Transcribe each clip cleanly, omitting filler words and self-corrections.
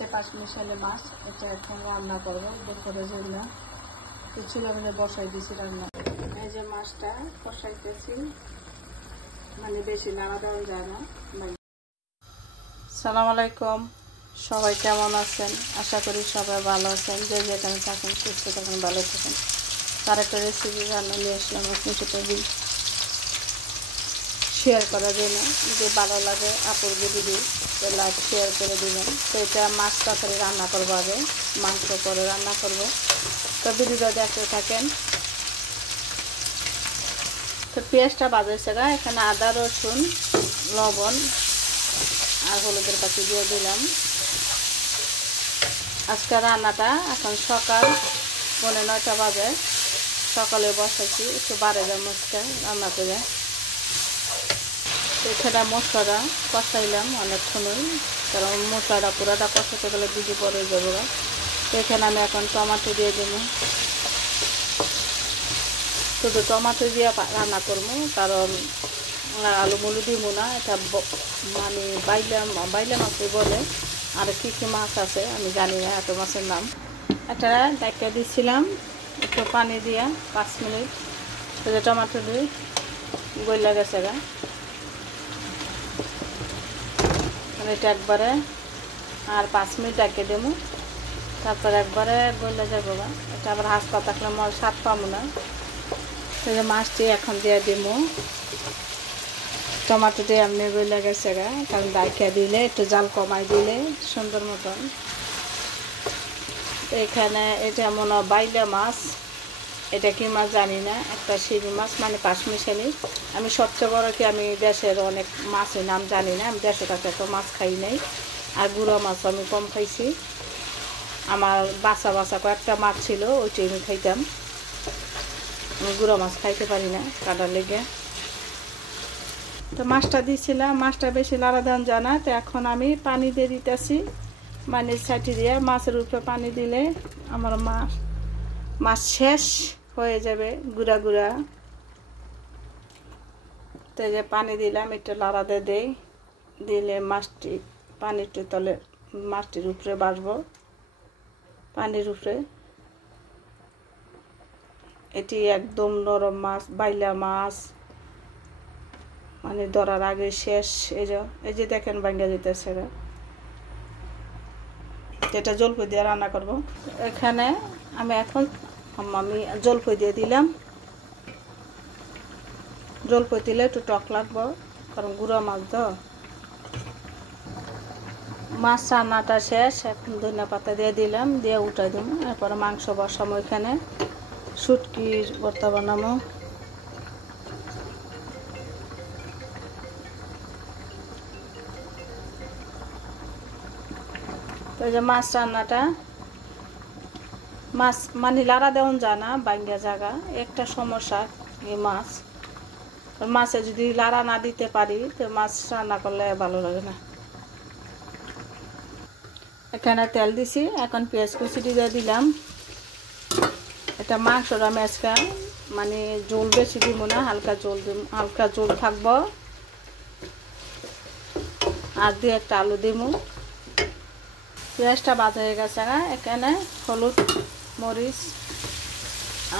এটা পাঁচমিশালি মাছ, এটা এখন রান্না করবো দুপুরের জন্য। চুলা মানে বসাই দিয়েছি রান্না। এই যে মাছটা কষাইতেছি, মানে বেশি নাড়া দেওয়া যায় না। সালাম আলাইকুম, সবাই কেমন আছেন? আশা করি সবাই ভালো আছেন। যে যেখানে থাকেন সুস্থ থাকেন, ভালো থাকেন। তার একটা রেসিপি রান্না নিয়ে আসলাম আপনার সাথে শেয়ার করার জন্য। যদি ভালো লাগে আপুর ভিডিও লাইক শেয়ার করে দিবেন। তো এটা মাছ তরকারি রান্না করবো, আগে মাংস করে রান্না করব। তো ভিডিওটা দেখতে থাকেন। তো পেঁয়াজটা বাজাইছে গা, এখানে আদা রসুন লবণ আর হলুদের পাতি দিয়ে দিলাম। আজকে রান্নাটা এখন সকাল 9:30 বাজে, সকালে বসাইছি, একটু বাড়ে যায় মাছটা রান্না করে। এখানে মশলাটা কষাইলাম অনেকক্ষণই, কারণ মশলাটা পুরাটা কষাতে গেলে দিদি পরে যাবো। এখানে আমি এখন টমেটো দিয়ে দেবো, শুধু টমেটো দিয়ে রান্না করবো, কারণ আলু মুলু দিব না। এটা মানে বাইলা মাছই বলে, আর কী কী মাছ আছে আমি জানি না এত মাছের নাম। এটা ডাইকা দিচ্ছিলাম একটু পানি দিয়ে 5 মিনিট, টমেটো দিয়ে গইলা গেছে গা। এটা একবারে আর 5 মিনিট ডাকে দেবো, তারপরে একবারে গইলা যাবো গা। এটা আবার হাসপাতাল থাকলে আমার স্বাদ পাবো না। মাছটি এখন দিয়ে দিব, টমেটো দিয়ে এমনি গইলা গেছে গা, কারণ ডাইকা দিলে একটু জাল কমাই দিলে সুন্দর মতন। এখানে এটা মনে হয় বাইলা মাছ, এটা কি মাছ জানি না, একটা শিঙি মাছ মানে পাঁচমিশালি। আমি সবচেয়ে বড় কি আমি দেশের অনেক মাছের নাম জানি না, আমি দেশে কাছে তো মাছ খাই নাই, আর গুঁড়ো মাছ আমি কম খাইছি। আমার বাসা কয়েকটা মাছ ছিল, ওইটাই আমি খাইতাম। আমি গুঁড়ো মাছ খাইতে পারি না কাটার লেগে। তো মাছটা দিয়েছিলাম, মাছটা বেশি লাড়া দেওয়া যায় না। তো এখন আমি পানি দিয়ে দিতেছি, মানে ছাটি দিয়ে। মাছের উপরে পানি দিলে আমার মাছ শেষ হয়ে যাবে গুঁড়া গুঁড়া। তো যে পানি দিলাম, একটু লাড়া দিয়ে দিলে মাছটি পানিটি তলে মাছটির উপরে বাসবো, পানির উপরে। এটি একদম নরম মাছ, বাইলা মাছ, মানে ধরার আগে শেষ। এই যে দেখেন ভাঙ্গা যেতেছে, যেটা জলপাই দিয়ে রান্না করব। এখানে আমি এখন জলপাই দিয়ে দিলাম। জলপাই দিলে একটু টক লাগবো, কারণ গুঁড়া মাছ তো। মাছ রান্নাটা শেষ, এখন ধনিয়া পাতা দিয়ে দিলাম, দিয়ে উঠাই দিব। এরপরে মাংস বসাবো, এখানে শুটকির ভর্তা বানাবো। তো এই যে মাছ রান্নাটা, মাছ মানে লাড়া দেওয়া যায় না, বাঙ্গা জায়গা একটা সমস্যা। এই মাছে যদি লাড়া না দিতে পারি, তো মাছ রান্না করলে ভালো লাগে না। এখানে তেল দিছি, এখন পেঁয়াজ কুচি দিয়ে দিলাম। এটা মাংসটা মেচকা, মানে জল বেশি দিব না, হালকা জল থাকবো। আর দিয়ে একটা আলু দিব। পেঁয়াজটা ভাজা হয়ে গেছে না, এখানে হলুদ মরিচ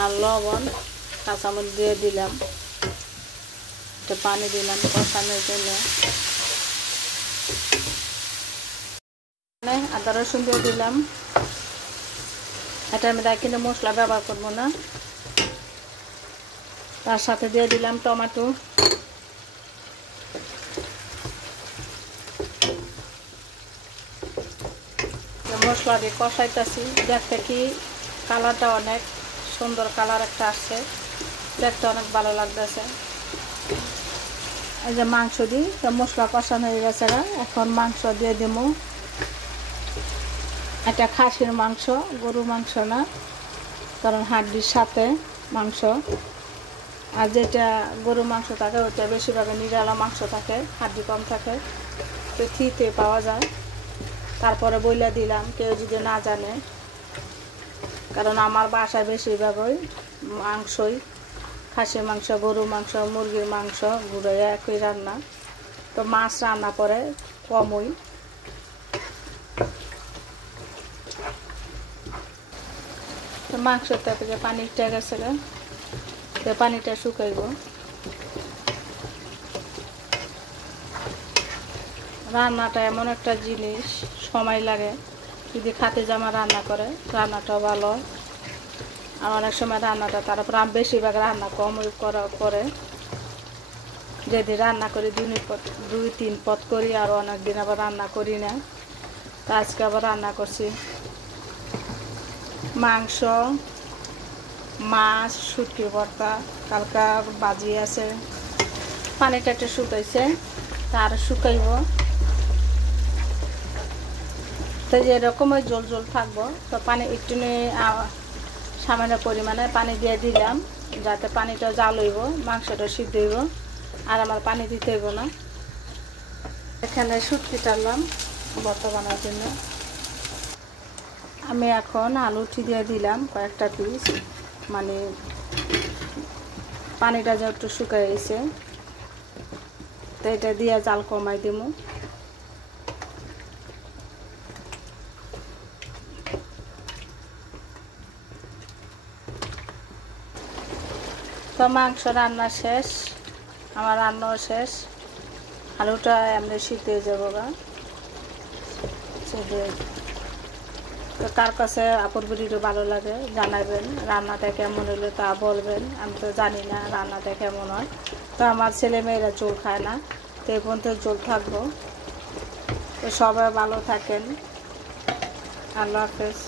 আর লবণ কাঁচামরিচ দিয়ে দিলাম। একটু পানি দিলাম কষানোর জন্য। আদা রসুন দিয়ে দিলাম। এটা আমি কিন্তু মশলা ব্যবহার করবো না। তার সাথে দিয়ে দিলাম টমেটো। মশলা দিয়ে কষাইতেছি, দেখতে কি কালারটা অনেক সুন্দর কালার একটা আসছে, দেখতে অনেক ভালো লাগতেছে। এই যে মাংস দিই, মশলা কষানো হয়ে গেছে, এখন মাংস দিয়ে দিব। এটা খাসির মাংস, গরু মাংস না, কারণ হাড্ডির সাথে মাংস। আর যেটা গরু মাংস থাকে ওইটা বেশিরভাগ নিরালা মাংস থাকে, হাড্ডি কম থাকে, তো থিতে পাওয়া যায়। তারপরে বইলা দিলাম, কেউ যদি না জানে, কারণ আমার বাসায় বেশিরভাগই মাংসই, খাসির মাংস, গরু মাংস, মুরগির মাংস গুঁড়ো একই রান্না। তো মাছ রান্না করে কমই। তো মাংসটা থেকে পানি উঠে গেছে, তো পানিটা শুকাইব। রান্নাটা এমন একটা জিনিস, সময় লাগে। যদি খাতে জামা রান্না করে রান্নাটাও ভালো হয়। আর অনেক সময় রান্নাটা তারপর বেশিরভাগ রান্না কম করে, যদি রান্না করি 2-3 পদ করি, আর অনেক দিন আবার রান্না করি না। তো আজকে আবার রান্না করছি মাংস, মাছ, শুটকি ভর্তা, কালকা ভাজি আছে। পানিটা একটু শুকাইছে, তার শুকাইব। তো এরকম ওই জল জল থাকবো। তো পানি একটু সামান্য পরিমাণে পানি দিয়ে দিলাম, যাতে পানিটা জাল হইব, মাংসটা সিদ্ধ হইব, আর আমার পানি দিতে হইব না। এখানে শুটকি টানলাম ভর্তা বানার জন্য। আমি এখন আলু দিয়ে দিলাম কয়েকটা পিস, মানে পানিটা যা একটু শুকাই গেছে, তো এটা দিয়ে জাল কমাই দিব। তো মাংস রান্না শেষ, আমার রান্নাও শেষ। আলুটা এমনি সিদ্ধ হয়ে যাবো গা। তো কার কাছে আপুর ভিডিও ভালো লাগে জানাবেন, রান্নাটা কেমন হলো তা বলবেন। আমি তো জানি না রান্নাটা কেমন হয়। তো আমার ছেলেমেয়েরা চোল খায় না, তো এই পর্যন্ত চোল থাকবো। তো সবাই ভালো থাকেন, আল্লাহ হাফেজ।